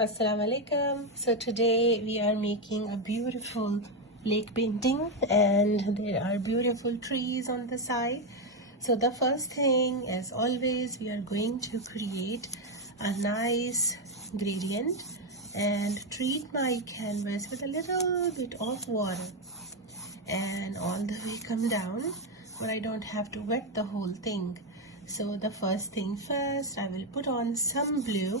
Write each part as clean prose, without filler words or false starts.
Assalamu alaikum. So today we are making a beautiful lake painting and there are beautiful trees on the side. So the first thing, as always, we are going to create a nice gradient and treat my canvas with a little bit of water and all the way come down, but I don't have to wet the whole thing. So the first thing first, I will put on some blue,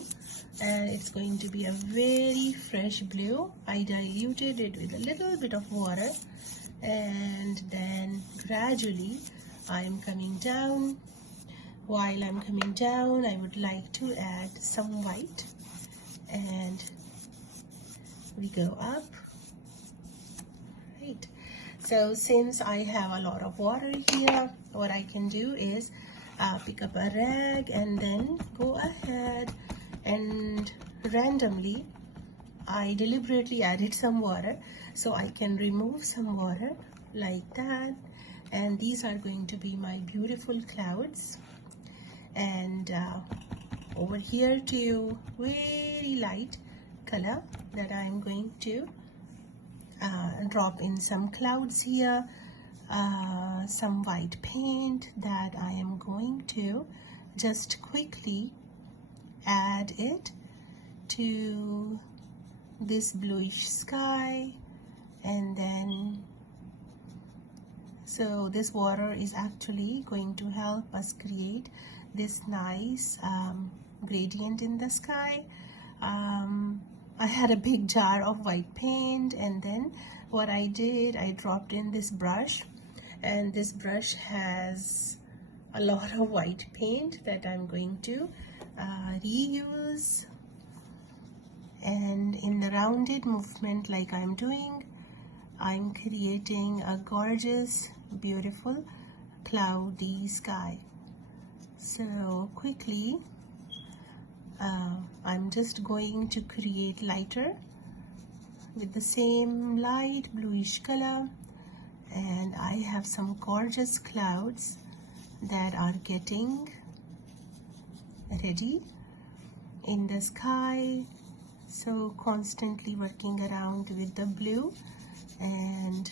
and it's going to be a very fresh blue. I diluted it with a little bit of water, and then gradually I'm coming down. While I'm coming down, I would like to add some white, and we go up. Right. So since I have a lot of water here, what I can do is pick up a rag and then go ahead and randomly, I deliberately added some water so I can remove some water like that. And these are going to be my beautiful clouds. And over here to very light color that I'm going to drop in some clouds here, some white paint that I am going to just quickly add it to this bluish sky. And then so this water is actually going to help us create this nice gradient in the sky. I had a big jar of white paint, and then what I did, I dropped in this brush, and this brush has a lot of white paint that I'm going to reuse. And in the rounded movement like I'm doing, I'm creating a gorgeous, beautiful, cloudy sky. So quickly, I'm just going to create lighter with the same light bluish color, and I have some gorgeous clouds that are getting ready in the sky. So constantly working around with the blue and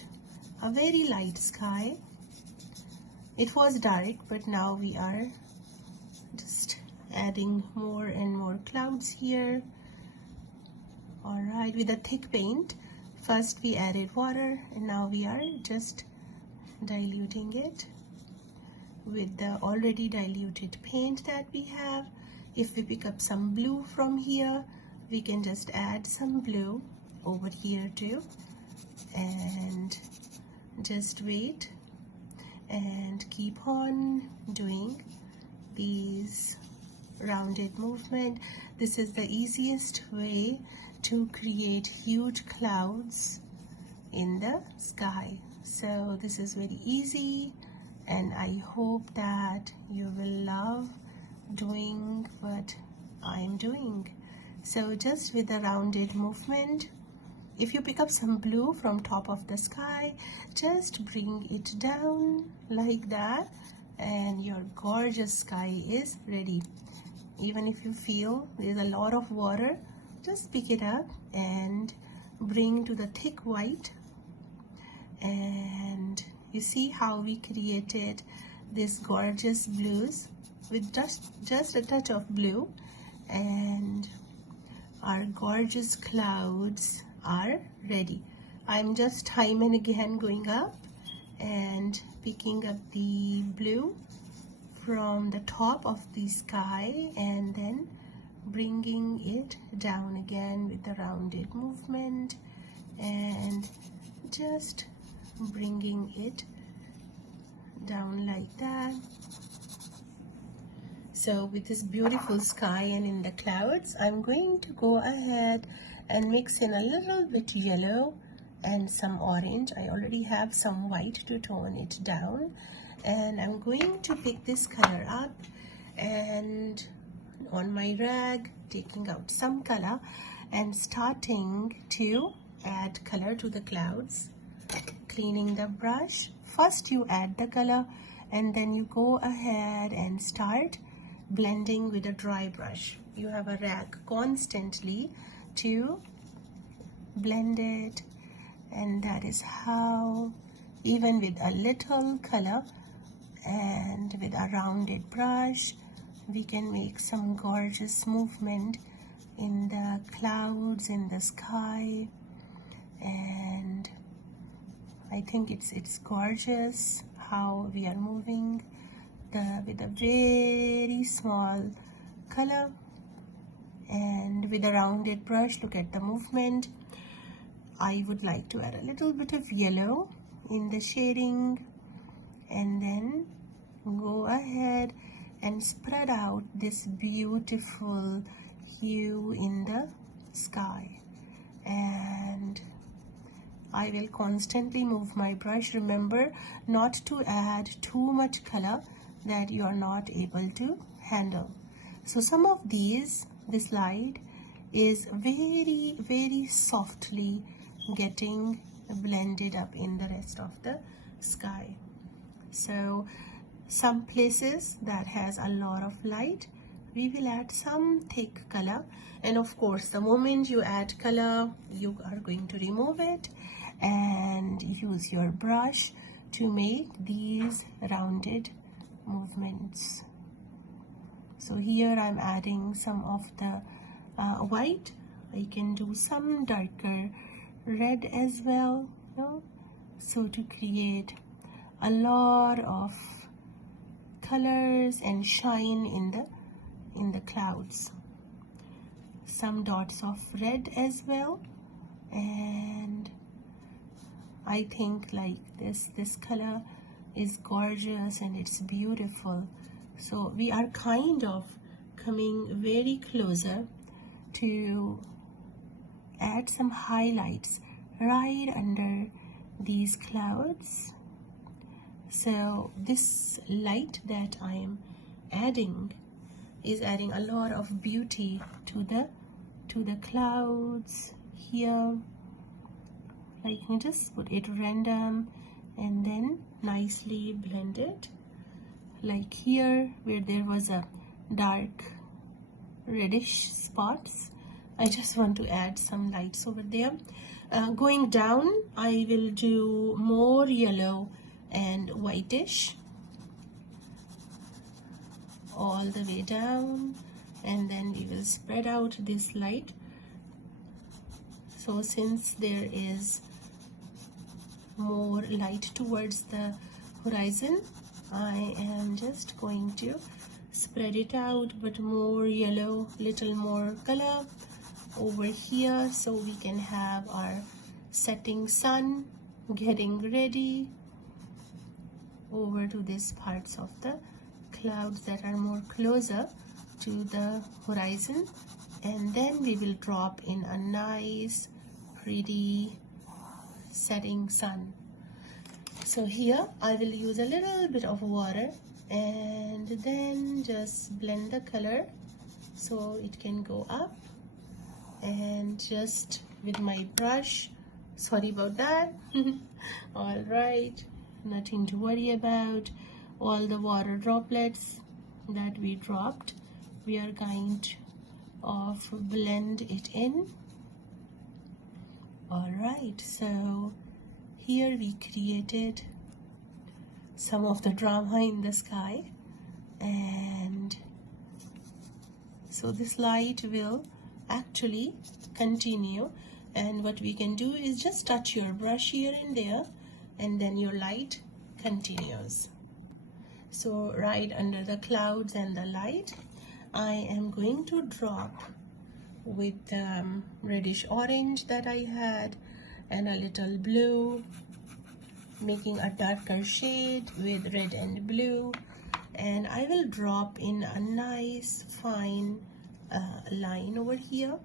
a very light sky. It was dark, but now we are just adding more and more clouds here. All right, with a thick paint, first we added water and now we are just diluting it with the already diluted paint that we have. If we pick up some blue from here, we can just add some blue over here too, and just wait and keep on doing these rounded movement. This is the easiest way to create huge clouds in the sky. So this is very easy, and I hope that you will love doing what I'm doing. So just with the rounded movement, if you pick up some blue from top of the sky, just bring it down like that, and your gorgeous sky is ready. Even if you feel there's a lot of water, just pick it up and bring to the thick white. And you see how we created this gorgeous blues with just a touch of blue, and our gorgeous clouds are ready. I'm just time and again going up and picking up the blue from the top of the sky and then bringing it down again with the rounded movement and just bringing it down like that. So with this beautiful sky and in the clouds, I'm going to go ahead and mix in a little bit yellow and some orange. I already have some white to tone it down, and I'm going to pick this color up and on my rag, taking out some color and starting to add color to the clouds. Cleaning the brush, first you add the color and then you go ahead and start blending with a dry brush. You have a rag constantly to blend it. And that is how, even with a little color and with a rounded brush, we can make some gorgeous movement in the clouds, in the sky. And I think it's gorgeous how we are moving with a very small color and with a rounded brush. Look at the movement. I would like to add a little bit of yellow in the shading, and then go ahead and spread out this beautiful hue in the sky. And I will constantly move my brush. Remember not to add too much color that you are not able to handle. So some of this light is very, very softly getting blended up in the rest of the sky. So some places that has a lot of light, we will add some thick color, and of course the moment you add color, you are going to remove it and use your brush to make these rounded movements. So here I'm adding some of the white. I can do some darker red as well, so to create a lot of colors and shine in the clouds. Some dots of red as well, and I think like this color is gorgeous and it's beautiful. So we are kind of coming very closer to add some highlights right under these clouds. So this light that I am adding is adding a lot of beauty to the clouds here. Like you just put it random and then nicely blend it. Like here where there was a dark reddish spots, I just want to add some lights over there. Going down, I will do more yellow and whitish all the way down, and then we will spread out this light. So since there is more light towards the horizon, I am just going to spread it out, but more yellow, little more color over here, so we can have our setting sun getting ready over to these parts of the clouds that are more closer to the horizon. And then we will drop in a nice pretty setting sun. So here I will use a little bit of water and then just blend the color so it can go up, and just with my brush, sorry about that. All right, nothing to worry about. All the water droplets that we dropped, we are going to blend it in. All right, so here we created some of the drama in the sky, and so this light will actually continue, and what we can do is just touch your brush here and there, and then your light continues. So right under the clouds and the light, I am going to drop with the reddish orange that I had and a little blue, making a darker shade with red and blue, and I will drop in a nice fine line over here.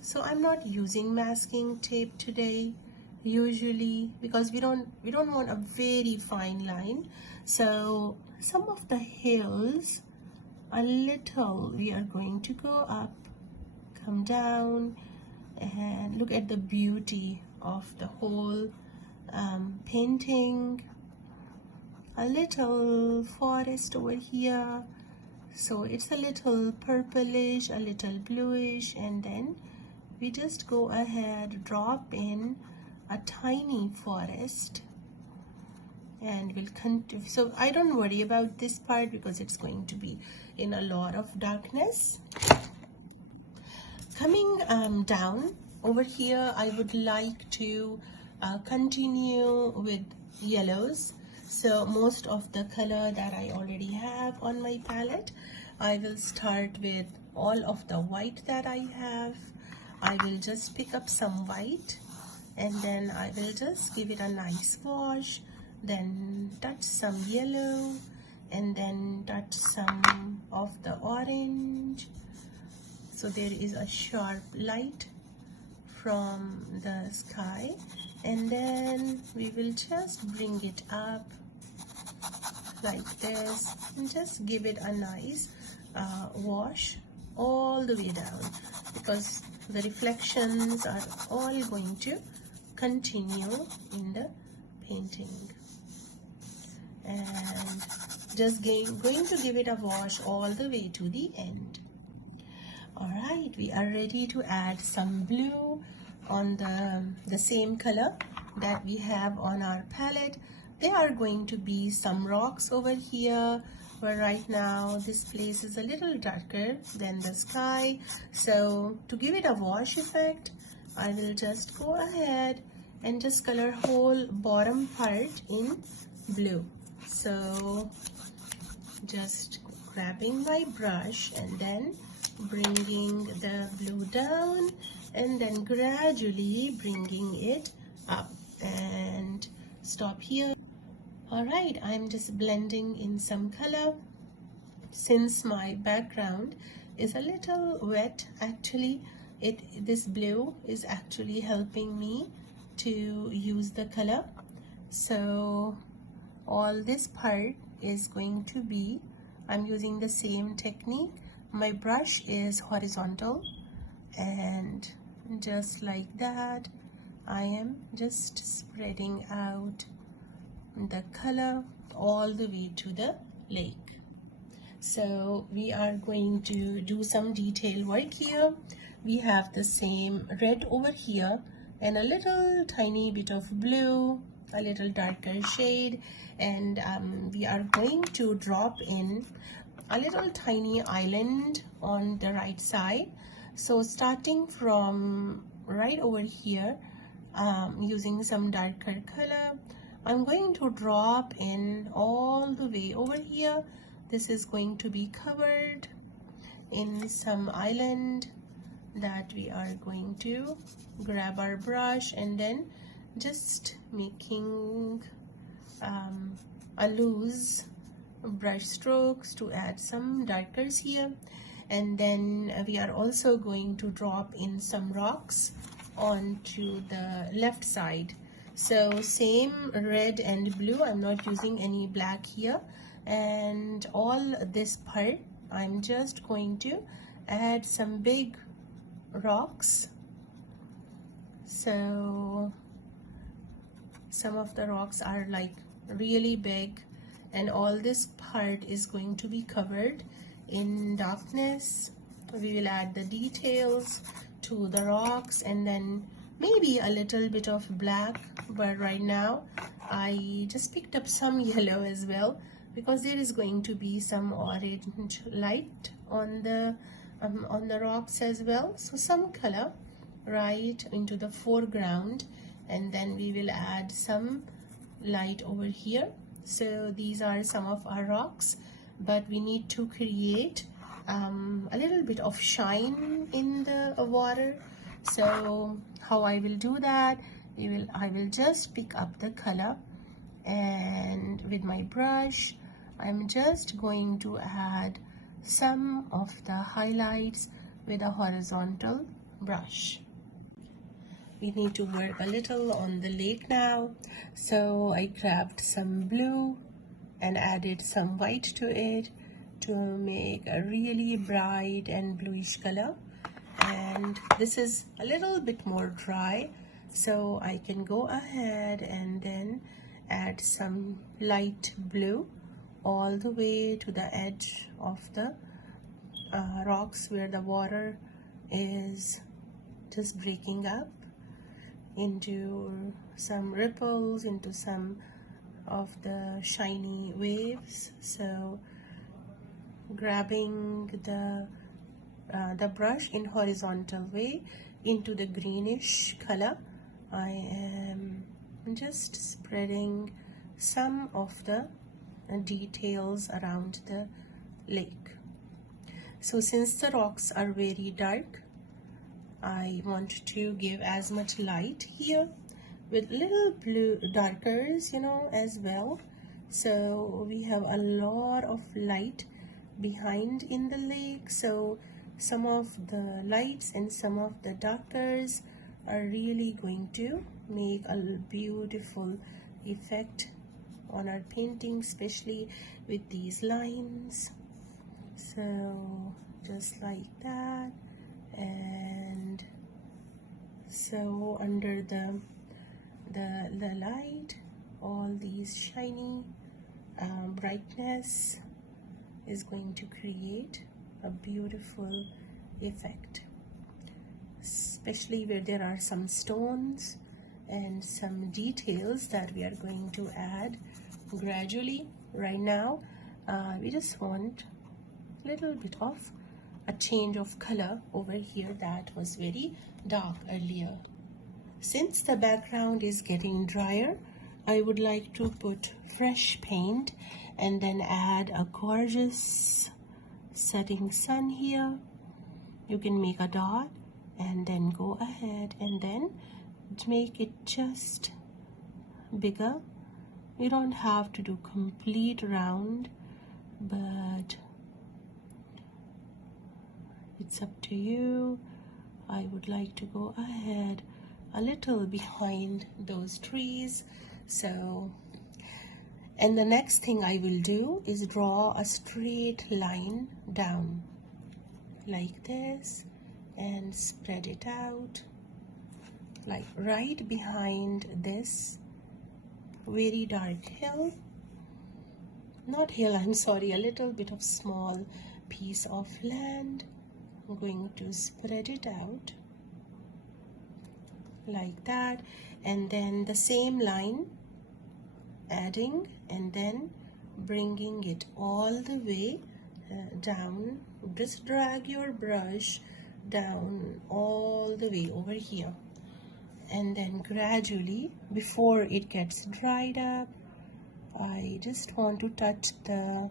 So I'm not using masking tape today usually, because we don't want a very fine line. So some of the hills, a little, we are going to go up, come down, and look at the beauty of the whole painting. A little forest over here, so it's a little purplish, a little bluish, and then we just go ahead, drop in a tiny forest, and we'll continue. So I don't worry about this part because it's going to be in a lot of darkness. Coming down over here, I would like to continue with yellows. So most of the color that I already have on my palette, I will start with all of the white that I have. I will just pick up some white, and then I will just give it a nice wash, then touch some yellow, and then touch some of the orange. So there is a sharp light from the sky, and then we will just bring it up like this and just give it a nice wash all the way down, because the reflections are all going to continue in the painting. And just going to give it a wash all the way to the end. Alright, we are ready to add some blue on the same color that we have on our palette. There are going to be some rocks over here, but right now this place is a little darker than the sky. So to give it a wash effect, I will just go ahead and just color whole bottom part in blue. So just grabbing my brush and then bringing the blue down, and then gradually bringing it up and stop here. All right, I'm just blending in some color. Since my background is a little wet, actually this blue is actually helping me to use the color. So all this part is going to be, I'm using the same technique. My brush is horizontal, and just like that I am just spreading out the color all the way to the lake. So we are going to do some detail work here. We have the same red over here and a little tiny bit of blue, a little darker shade, and we are going to drop in a little tiny island on the right side. So starting from right over here, using some darker color, I'm going to drop in all the way over here. This is going to be covered in some island that we are going to grab our brush and then just making a loose brush strokes to add some darkers here. And then we are also going to drop in some rocks onto the left side. So same red and blue, I'm not using any black here, and all this part I'm just going to add some big rocks. So some of the rocks are like really big, and all this part is going to be covered in darkness. We will add the details to the rocks and then maybe a little bit of black, but right now I just picked up some yellow as well because there is going to be some orange light on the rocks as well. So some color right into the foreground, and then we will add some light over here. So these are some of our rocks, but we need to create a little bit of shine in the water. So how I will do that, I will just pick up the color, and with my brush I'm just going to add some of the highlights with a horizontal brush. We need to work a little on the lake now, so I grabbed some blue and added some white to it to make a really bright and bluish color. And this is a little bit more dry, so I can go ahead and then add some light blue all the way to the edge of the rocks where the water is just breaking up into some ripples, into some of the shiny waves. So grabbing the brush in horizontal way into the greenish color, I am just spreading some of the details around the lake. So since the rocks are very dark, I want to give as much light here with little blue darkers, you know, as well. So we have a lot of light behind in the lake. So some of the lights and some of the darkers are really going to make a beautiful effect on our painting, especially with these lines. So just like that, and so under the light, all these shiny brightness is going to create a beautiful effect, especially where there are some stones and some details that we are going to add gradually. Right now we just want a little bit of a change of color over here that was very dark earlier. Since the background is getting drier, I would like to put fresh paint and then add a gorgeous setting sun here. You can make a dot and then go ahead and then make it just bigger. You don't have to do complete round, but it's up to you. I would like to go ahead a little behind those trees. So, and the next thing I will do is draw a straight line down like this and spread it out, like right behind this very dark hill. Not hill, I'm sorry, a little bit of small piece of land. I'm going to spread it out like that, and then the same line, adding and then bringing it all the way down. Just drag your brush down all the way over here, and then gradually, before it gets dried up, I just want to touch the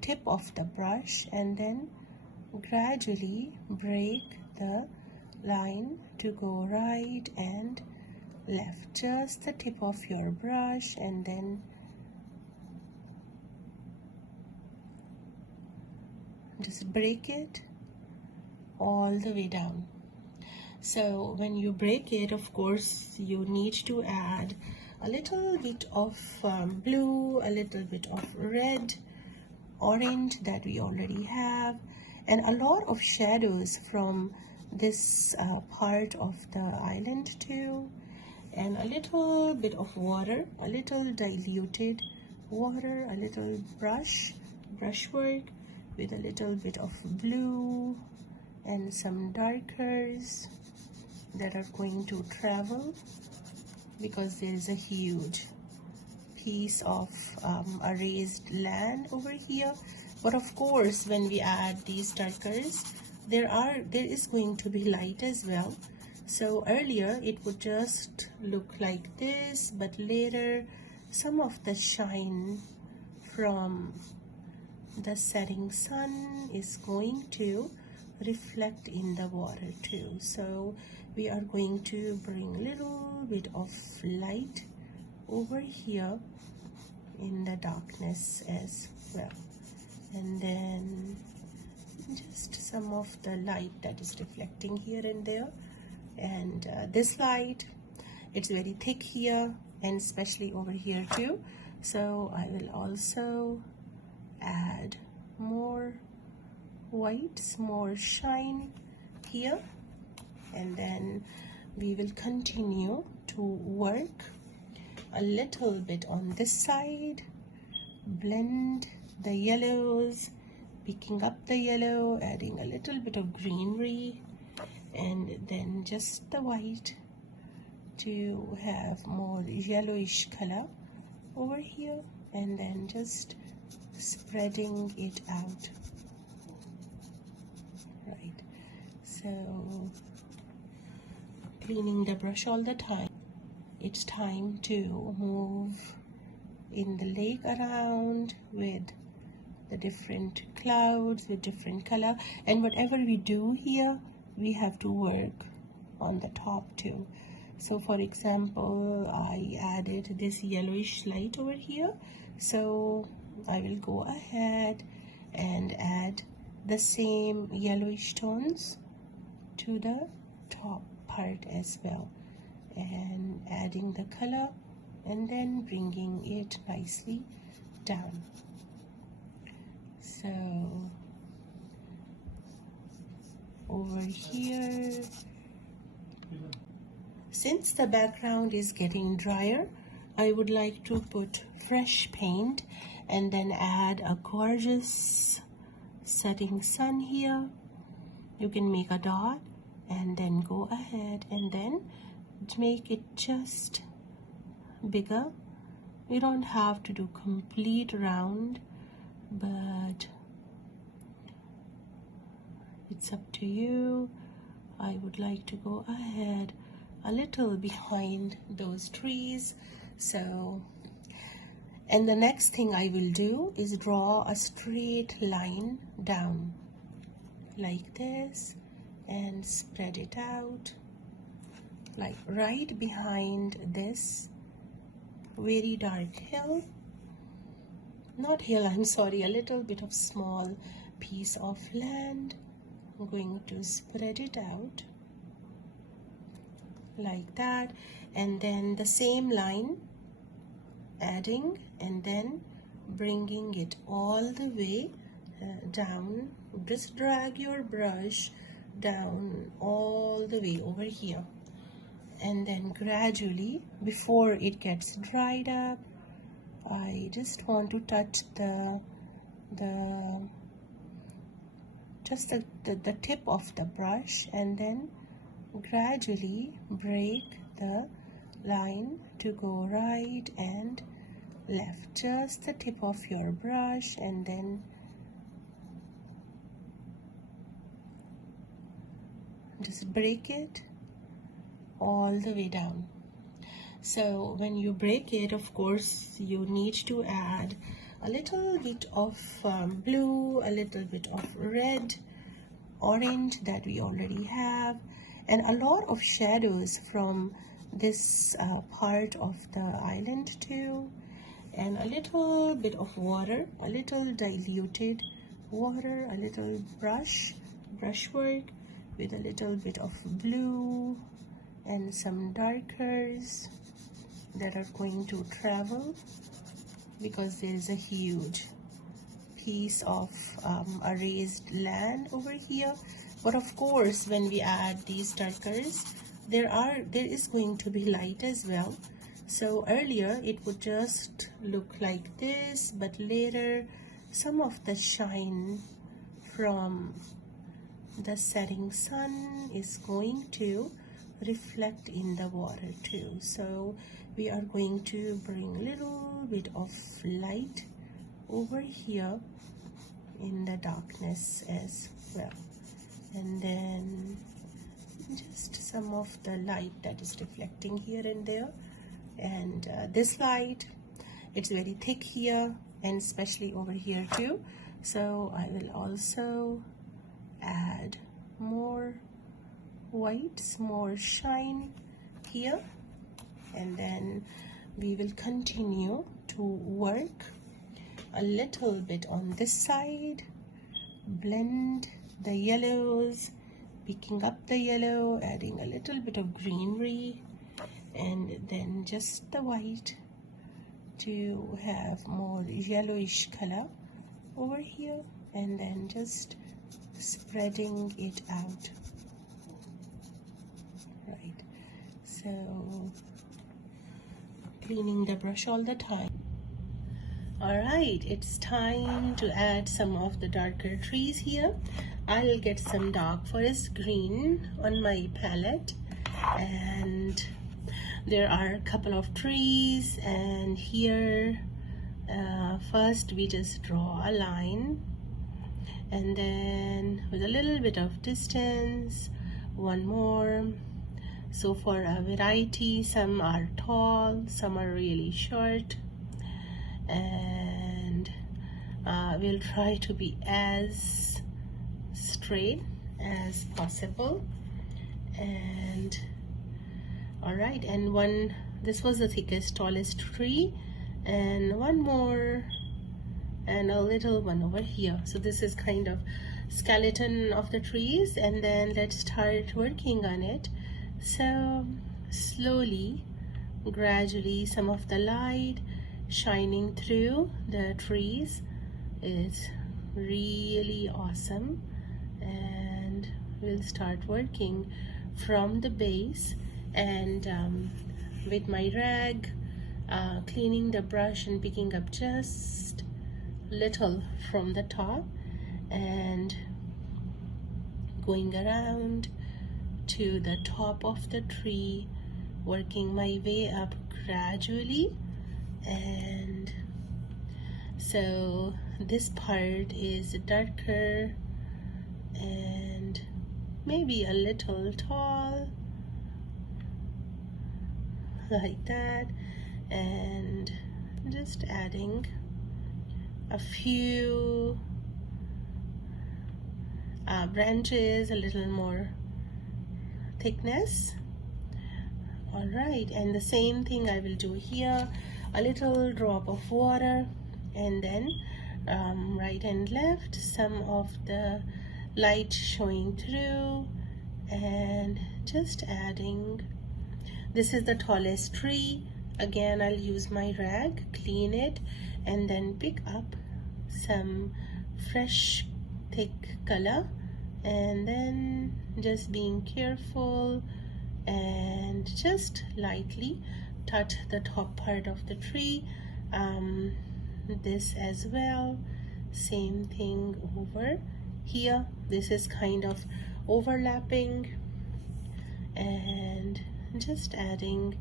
tip of the brush, and then gradually break the line to go right and left. Just the tip of your brush, and then just break it all the way down. So when you break it, of course, you need to add a little bit of blue, a little bit of red, orange that we already have, and a lot of shadows from this part of the island too, and a little bit of water, a little diluted water, a little brushwork with a little bit of blue and some darkers that are going to travel, because there is a huge piece of a raised land over here. But of course, when we add these darkers, there is going to be light as well. So earlier it would just look like this, but later some of the shine from the setting sun is going to reflect in the water too. So we are going to bring a little bit of light over here in the darkness as well, and then just some of the light that is reflecting here and there. And this light, it's very thick here, and especially over here too. So I will also add more whites, more shine here, and then we will continue to work a little bit on this side, blend the yellows picking up the yellow, adding a little bit of greenery, and then just the white to have more yellowish color over here, and then just spreading it out. Right, so cleaning the brush all the time. It's time to move in the lake around with the different clouds with different color, and whatever we do here, we have to work on the top too. So for example, I added this yellowish light over here, so I will go ahead and add the same yellowish tones to the top part as well, and adding the color and then bringing it nicely down. So over here, since the background is getting drier, I would like to put fresh paint and then add a gorgeous setting sun here. You can make a dot and then go ahead and then make it just bigger. You don't have to do complete round, but it's up to you. I would like to go ahead a little behind those trees. So, and the next thing I will do is draw a straight line down like this and spread it out, like right behind this very dark hill. Not hill, I'm sorry, a little bit of small piece of land. I'm going to spread it out like that, and then the same line, adding and then bringing it all the way down. Just drag your brush down all the way over here, and then gradually, before it gets dried up, I just want to touch the tip of the brush, and then gradually break the line to go right and left. Just the tip of your brush, and then just break it all the way down. So when you break it, of course, you need to add a little bit of blue, a little bit of red, orange that we already have, and a lot of shadows from this part of the island too, and a little bit of water, a little diluted water, a little brushwork with a little bit of blue and some darkers that are going to travel, because there is a huge piece of a raised land over here. But of course, when we add these darkers, there is going to be light as well. So earlier it would just look like this, but later some of the shine from the setting sun is going to reflect in the water too. So we are going to bring a little bit of light over here in the darkness as well, and then just some of the light that is reflecting here and there. And this light, it's very thick here, and especially over here too. So I will also add more whites, more shine here, and then we will continue to work a little bit on this side, blend the yellows, picking up the yellow, adding a little bit of greenery, and then just the white to have more yellowish color over here, and then just spreading it out. Right, so cleaning the brush all the time. Alright, it's time to add some of the darker trees here. I'll get some dark forest green on my palette, and there are a couple of trees, and here first we just draw a line, and then with a little bit of distance, one more. So for a variety, some are tall, some are really short, and we'll try to be as straight as possible. And all right, and this was the thickest, tallest tree, and one more, and a little one over here. So this is kind of skeleton of the trees, and then let's start working on it. So slowly, gradually, some of the light shining through the trees is really awesome, and we'll start working from the base, and with my rag, cleaning the brush and picking up just little from the top and going around to the top of the tree, working my way up gradually. And so this part is darker and maybe a little tall, like that, and just adding a few branches, a little more thickness. All right, and the same thing I will do here, a little drop of water, and then right and left, some of the light showing through, and just adding. This is the tallest tree. Again, I'll use my rag, clean it, and then pick up some fresh thick color, and then just being careful and just lightly touch the top part of the tree. This as well, same thing over here. This is kind of overlapping, and just adding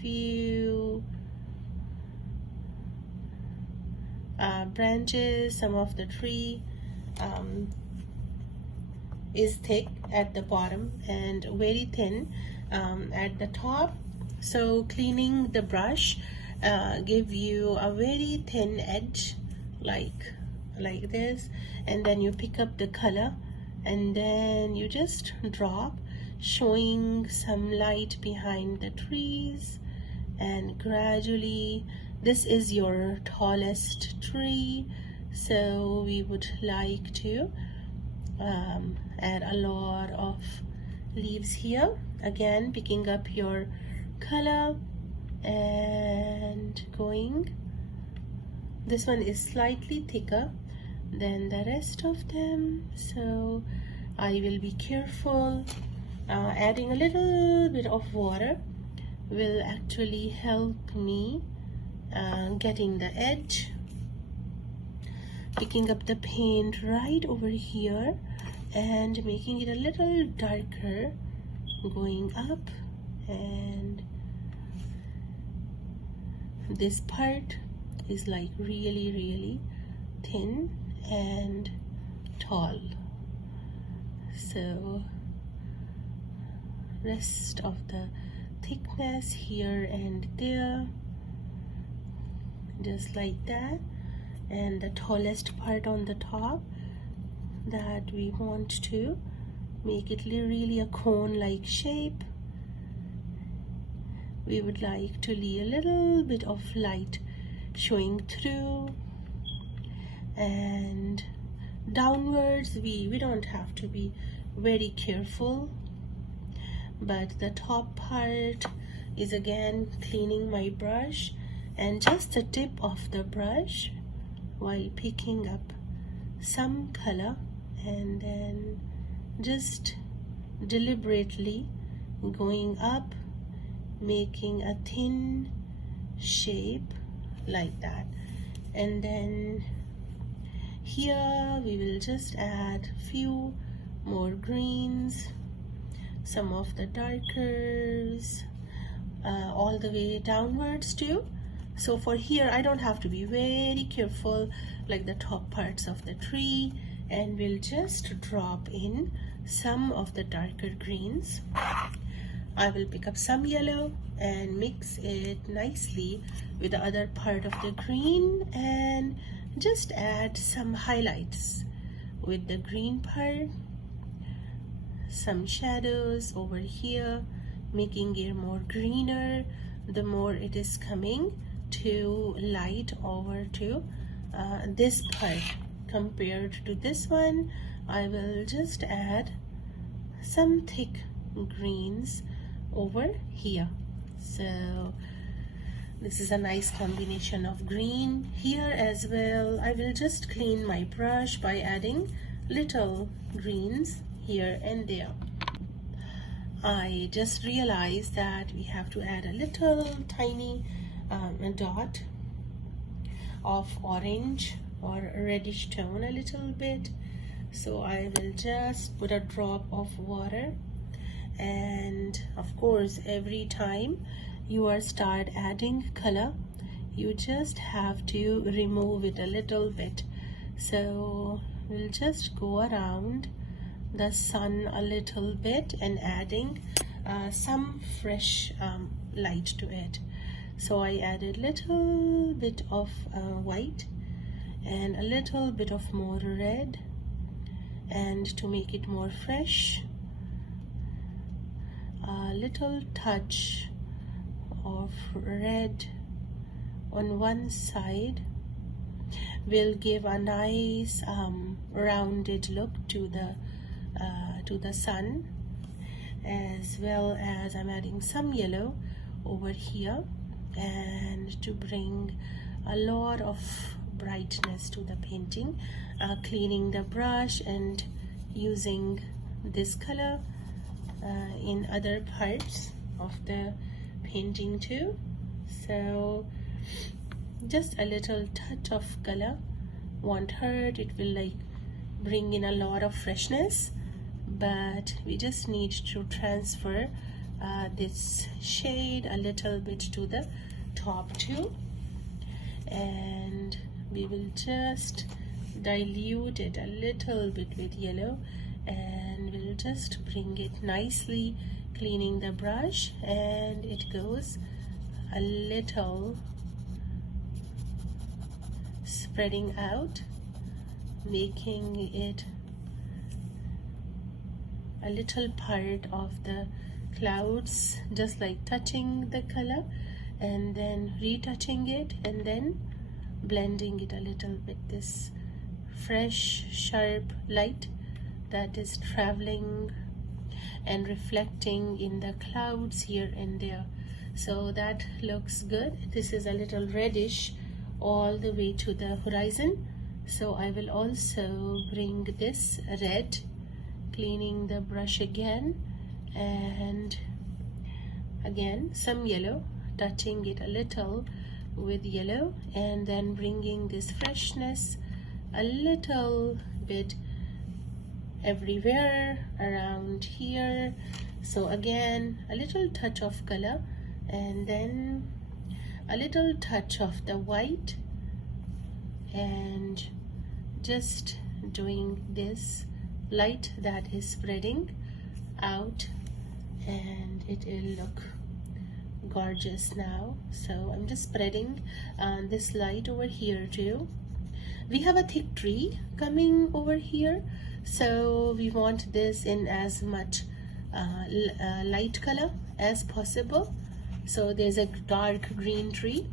few branches. Some of the tree is thick at the bottom and very thin at the top. So cleaning the brush give you a very thin edge, like this, and then you pick up the color, and then you just drop, showing some light behind the trees, and gradually, this is your tallest tree, so we would like to add a lot of leaves here. Again, picking up your color and going. This one is slightly thicker than the rest of them, so I will be careful. Adding a little bit of water will actually help me getting the edge. Picking up the paint right over here and making it a little darker, going up, and this part is like really thin and tall. So rest of the thickness here and there, just like that, and the tallest part on the top, that we want to make it really a cone like shape. We would like to leave a little bit of light showing through, and downwards we don't have to be very careful, but the top part is again cleaning my brush, and just the tip of the brush while picking up some color, and then just deliberately going up, making a thin shape like that. And then here we will just add few more greens, some of the darkers, all the way downwards too. So for here I don't have to be very careful like the top parts of the tree, and we'll just drop in some of the darker greens. I will pick up some yellow and mix it nicely with the other part of the green, and just add some highlights with the green part, some shadows over here, making it more greener the more it is coming to light over to this part. Compared to this one, I will just add some thick greens over here. So this is a nice combination of green here as well. I will just clean my brush by adding little greens here and there. I just realized that we have to add a little tiny dot of orange or reddish tone, a little bit. So I will just put a drop of water, and of course every time you are start adding color, you just have to remove it a little bit. So we'll just go around the sun a little bit and adding some fresh light to it. So I added little bit of white and a little bit of more red, and to make it more fresh, a little touch of red on one side will give a nice rounded look to the sun, as well as I'm adding some yellow over here, and to bring a lot of brightness to the painting, cleaning the brush and using this color in other parts of the painting too. So just a little touch of color won't hurt, it will like bring in a lot of freshness, but we just need to transfer this shade a little bit to the top too, and we will just dilute it a little bit with yellow, and we'll just bring it nicely, cleaning the brush, and it goes a little spreading out, making it a little part of the clouds, just like touching the color and then retouching it and then blending it a little bit, this fresh sharp light that is traveling and reflecting in the clouds here and there. So that looks good. This is a little reddish all the way to the horizon, so I will also bring this red, cleaning the brush again, and again some yellow, touching it a little with yellow, and then bringing this freshness a little bit everywhere around here. So again a little touch of color, and then a little touch of the white, and just doing this light that is spreading out, and it will look gorgeous now. So I'm just spreading this light over here too. We have a thick tree coming over here, so we want this in as much light color as possible. So there's a dark green tree.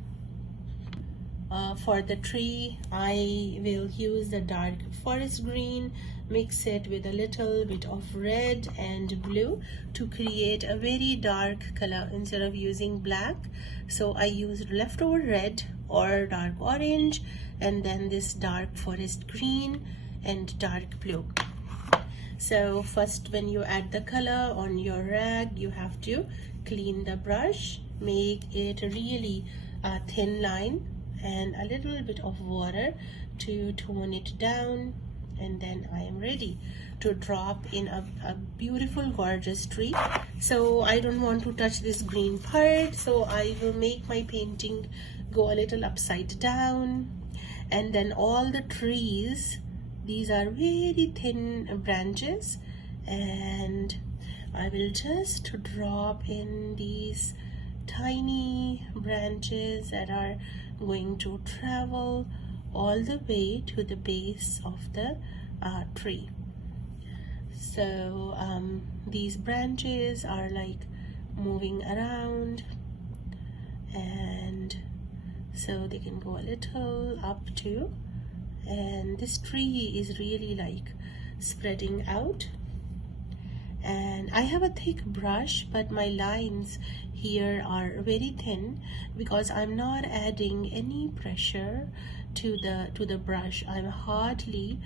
For the tree, I will use the dark forest green, mix it with a little bit of red and blue to create a very dark color instead of using black. So I used leftover red or dark orange, and then this dark forest green and dark blue. So first, when you add the color on your rag, you have to clean the brush, make it really a thin line, and a little bit of water to tone it down, and then I am ready to drop in a beautiful gorgeous tree. So I don't want to touch this green part, so I will make my painting go a little upside down. And then all the trees, these are very thin branches, and I will just drop in these tiny branches that are going to travel all the way to the base of the tree. So these branches are like moving around, and so they can go a little up too, and this tree is really like spreading out. And I have a thick brush, but my lines here are very thin because I'm not adding any pressure to the brush. I'm hardly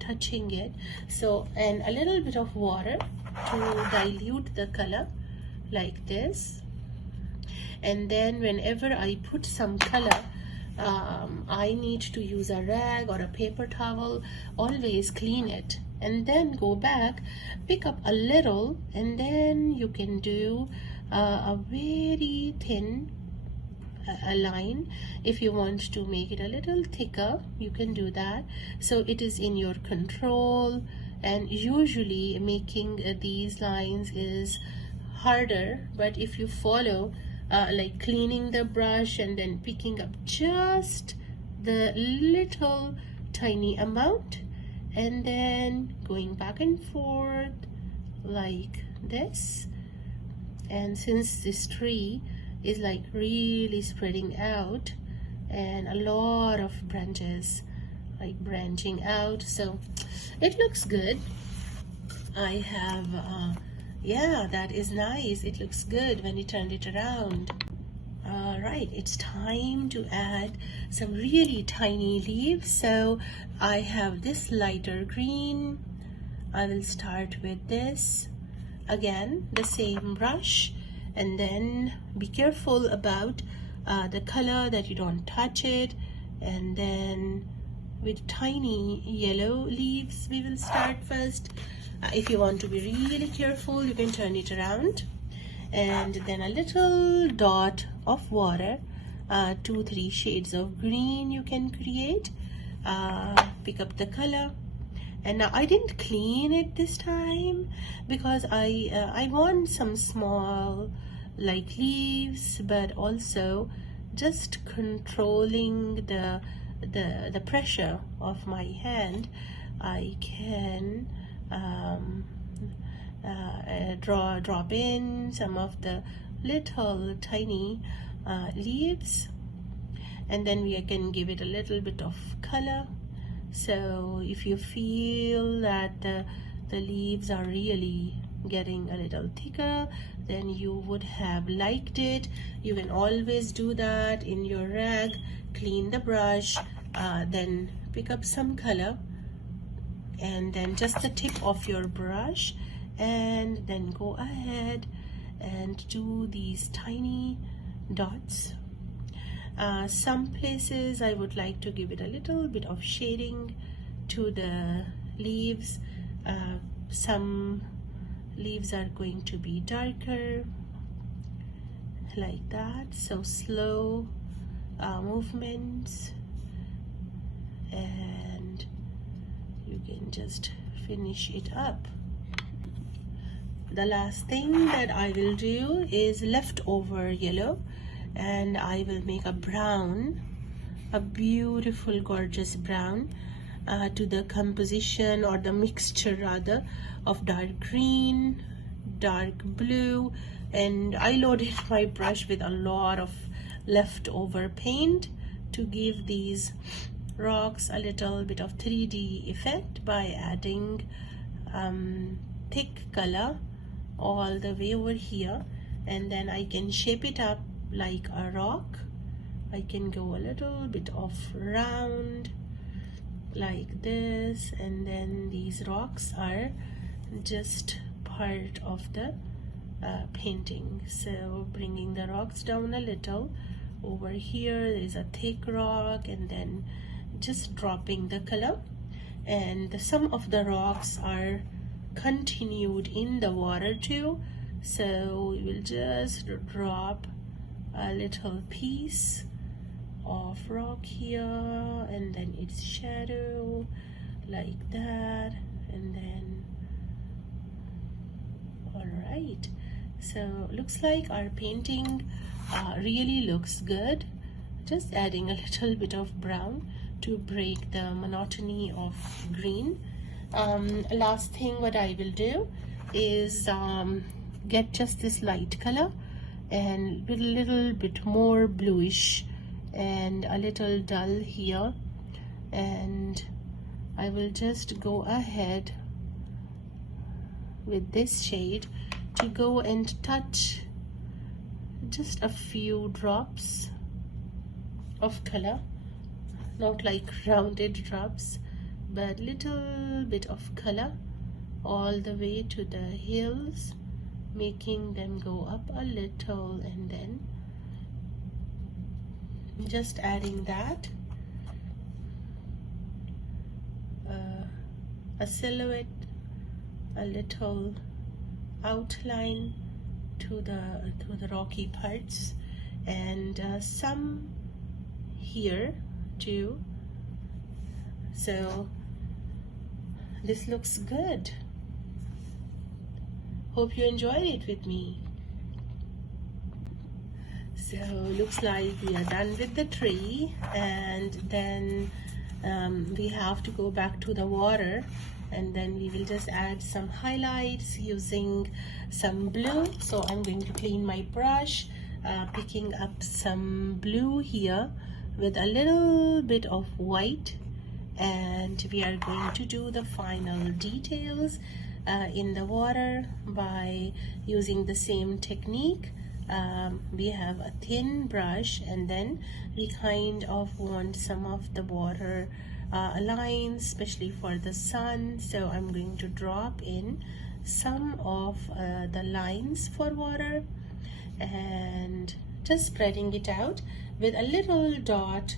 touching it. So, and a little bit of water to dilute the color like this. And then whenever I put some color, I need to use a rag or a paper towel. Always clean it and then go back, pick up a little, and then you can do a very thin a line. If you want to make it a little thicker, you can do that. So it is in your control, and usually making these lines is harder, but if you follow like cleaning the brush and then picking up just the little tiny amount and then going back and forth like this. And since this tree is like really spreading out and a lot of branches like branching out, so it looks good. I have yeah, that is nice. It looks good when you turn it around. Right, it's time to add some really tiny leaves. So I have this lighter green. I will start with this. Again, the same brush, and then be careful about the color that you don't touch it. And then with tiny yellow leaves we will start first. If you want to be really careful, you can turn it around, and then a little dot of water, 2-3 shades of green you can create. Pick up the color, and now I didn't clean it this time because I want some small like leaves, but also just controlling the pressure of my hand. I can drop in some of the little tiny leaves, and then we can give it a little bit of color. So if you feel that the leaves are really getting a little thicker, then you would have liked it. You can always do that in your rag. Clean the brush, then pick up some color, and then just the tip of your brush, and then go ahead and do these tiny dots. Some places I would like to give it a little bit of shading to the leaves. Some leaves are going to be darker like that, so slow movements, and you can just finish it up. The last thing that I will do is leftover yellow, and I will make a brown, a beautiful gorgeous brown, to the composition or the mixture rather of dark green, dark blue, and I loaded my brush with a lot of leftover paint to give these rocks a little bit of 3D effect by adding thick color all the way over here. And then I can shape it up like a rock. I can go a little bit of round like this, and then these rocks are just part of the painting. So bringing the rocks down a little over here there is a thick rock, and then just dropping the color. And some of the rocks are continued in the water too, so we will just drop a little piece of rock here, and then its shadow like that, and then all right. So looks like our painting really looks good. Just adding a little bit of brown to break the monotony of green. Last thing what I will do is get just this light color and with a little bit more bluish and a little dull here, and I will just go ahead with this shade to go and touch just a few drops of color, not like rounded drops, but little bit of color all the way to the hills, making them go up a little, and then just adding that a silhouette, a little outline to the rocky parts, and some here too. So this looks good. Hope you enjoyed it with me. So looks like we are done with the tree, and then we have to go back to the water, and then we will just add some highlights using some blue. So I'm going to clean my brush, picking up some blue here with a little bit of white, and we are going to do the final details in the water by using the same technique. We have a thin brush, and then we kind of want some of the water lines, especially for the sun. So I'm going to drop in some of the lines for water and just spreading it out with a little dot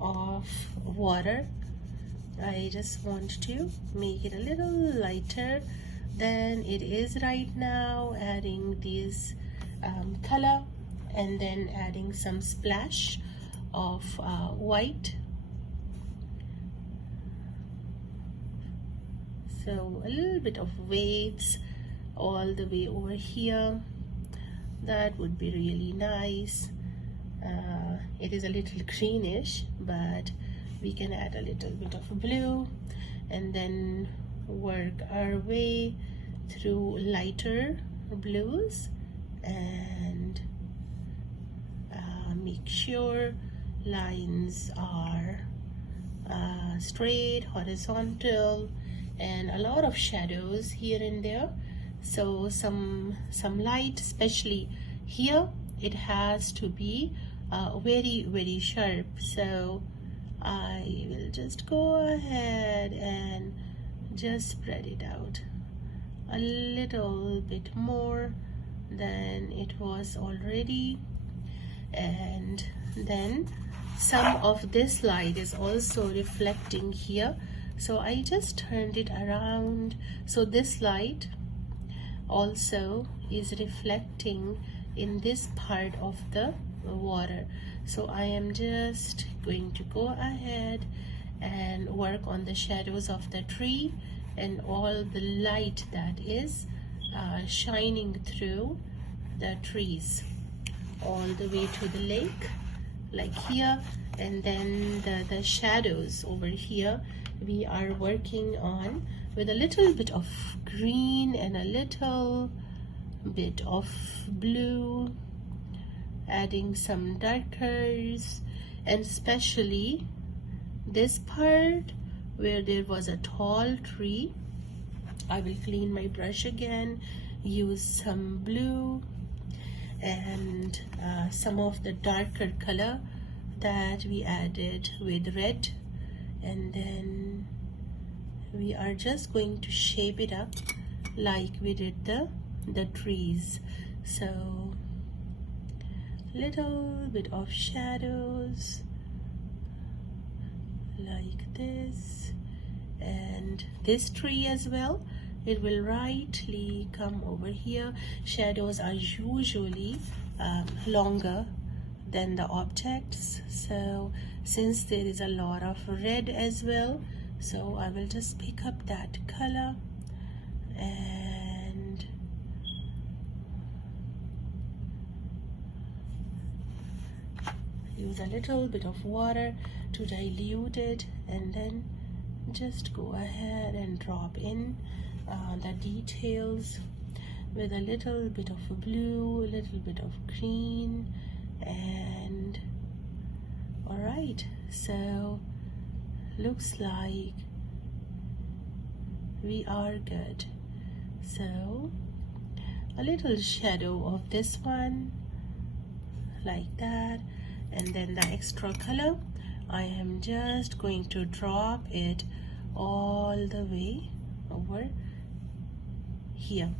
of water. I just want to make it a little lighter than it is right now, adding these color, and then adding some splash of white. So a little bit of waves all the way over here. That would be really nice. It is a little greenish, but we can add a little bit of blue and then work our way through lighter blues and make sure lines are straight, horizontal, and a lot of shadows here and there. So some light, especially here, it has to be very sharp. So I will just go ahead and just spread it out a little bit more than it was already, and then some of this light is also reflecting here, so I just turned it around, so this light also is reflecting in this part of the water. So I am just going to go ahead and work on the shadows of the tree and all the light that is shining through the trees all the way to the lake, like here. And then the shadows over here we are working on with a little bit of green and a little bit of blue, adding some darkers, and especially this part where there was a tall tree. I will clean my brush again, use some blue and some of the darker color that we added with red, and then we are just going to shape it up like we did the trees. So little bit of shadows like this, and this tree as well, it will rightly come over here. Shadows are usually longer than the objects, so since there is a lot of red as well, so I will just pick up that color and use a little bit of water to dilute it, and then just go ahead and drop in the details with a little bit of blue, a little bit of green, and all right, so looks like we are good. So a little shadow of this one like that, and then the extra color I am just going to drop it all the way over here.